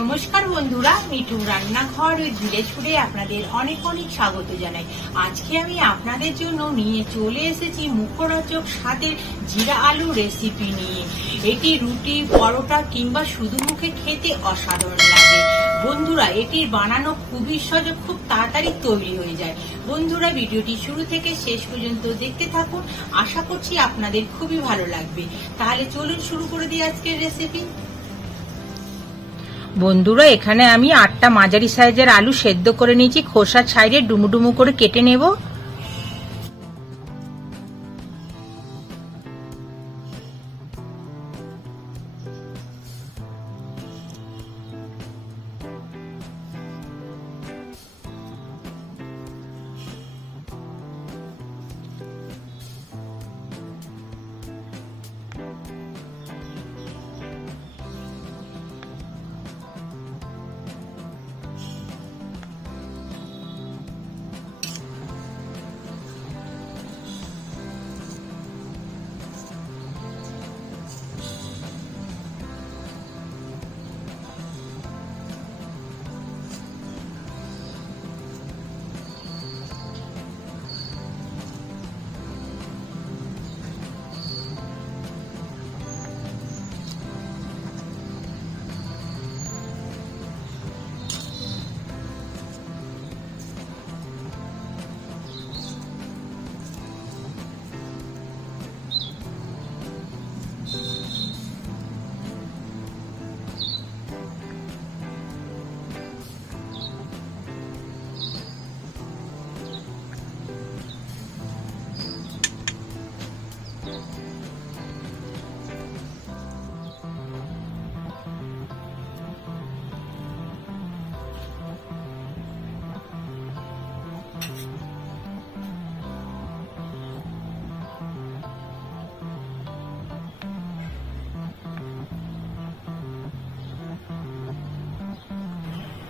নমস্কার বন্ধুরা, মিঠু রান্নাঘর উইথ ভিলেজ ফুডে আপনাদের অনেক অনেক স্বাগত জানাই। আজকে আমি আপনাদের জন্য নিয়ে চলে এসেছি মুখরোচক স্বাদের জিরা আলু রেসিপি নিয়ে। এটি রুটি, পরোটা কিংবা শুধু মুখে খেতে অসাধারণ লাগে। বন্ধুরা, এটির বানানো খুবই সহজ, খুব তাড়াতাড়ি তৈরি হয়ে যায়। বন্ধুরা, ভিডিওটি শুরু থেকে শেষ পর্যন্ত দেখতে থাকুন, আশা করছি আপনাদের খুবই ভালো লাগবে। তাহলে চলুন শুরু করে দিই আজকের রেসিপি। বন্ধুরা, এখানে আমি 8টা মাঝারি সাইজের আলু সেদ্ধ করে নিয়েছি, খোসা ছাড়িয়ে ডুমু ডুমু করে কেটে নেব।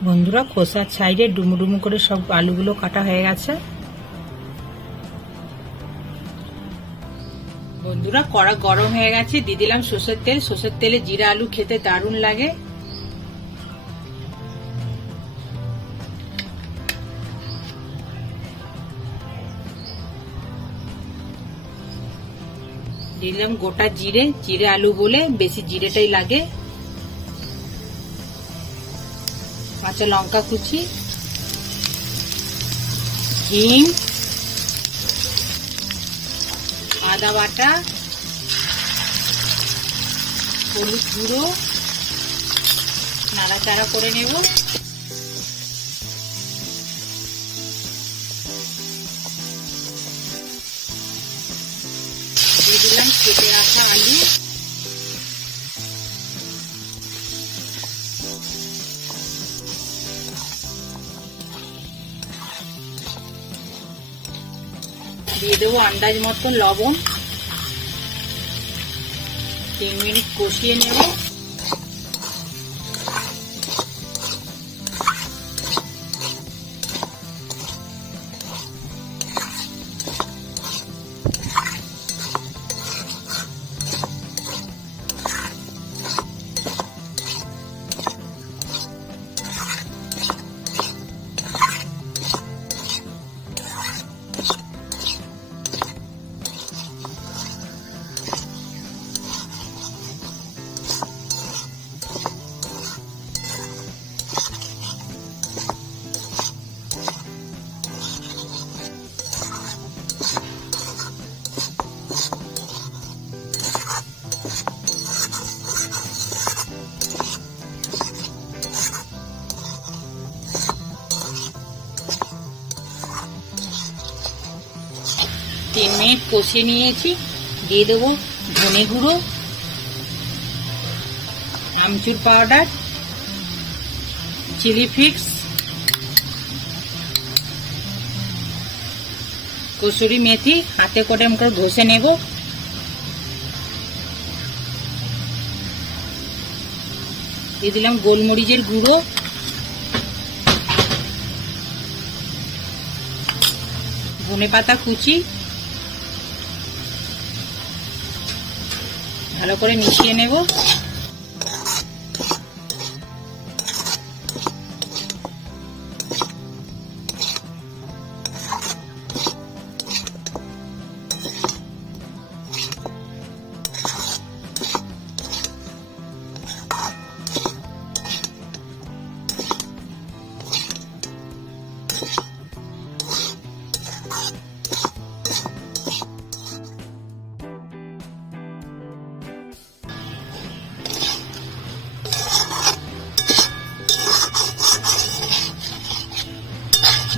বন্ধুরা, খোসার সাইডে ডুমু ডুমু করে সব আলুগুলো কাটা হয়ে গেছে। বন্ধুরা, কড়া গরম হয়ে গেছে, দিয়ে দিলাম সরষের তেল। সরষের তেলে জিরা আলু খেতে দারুণ লাগে। দিলাম গোটা জিরে, জিরে আলু বলে বেশি জিরেটাই লাগে। কাঁচা লঙ্কা কুচি, হিং, আদা বাটা, হলুদ গুঁড়ো, নাড়াচাড়া করে নেব। দিয়ে দিলাম কেটে রাখা আলু। দিয়ে দেবো আন্দাজ মতন লবণ। 3 মিনিট কষিয়ে নেব। তিন মিনিট কষিয়ে নিয়েছি। দিয়ে দেবো ধনে গুঁড়ো, আমচুর powder, chilli flakes, kasuri methi হাতে করে ঘষে নেব। দিয়ে দিলাম গোলমরিচের গুঁড়ো, ধনেপাতা কুচি, ভালো করে মিশিয়ে নেব।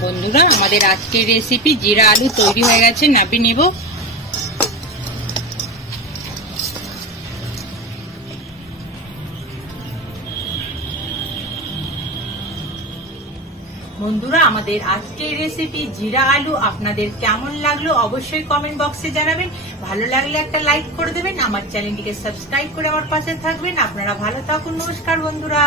বন্ধুরা আমাদের আজকের রেসিপি জিরা আলু তৈরি হয়ে গেছে, নামিয়ে নেব। বন্ধুরা আমাদের আজকের রেসিপি জিরা আলু আপনাদের কেমন লাগলো অবশ্যই কমেন্ট বক্সে জানাবেন। ভালো লাগলে একটা লাইক করে দেবেন, আমার চ্যানেলটিকে সাবস্ক্রাইব করে আমার পাশে থাকবেন। আপনারা ভালো থাকুন, নমস্কার বন্ধুরা।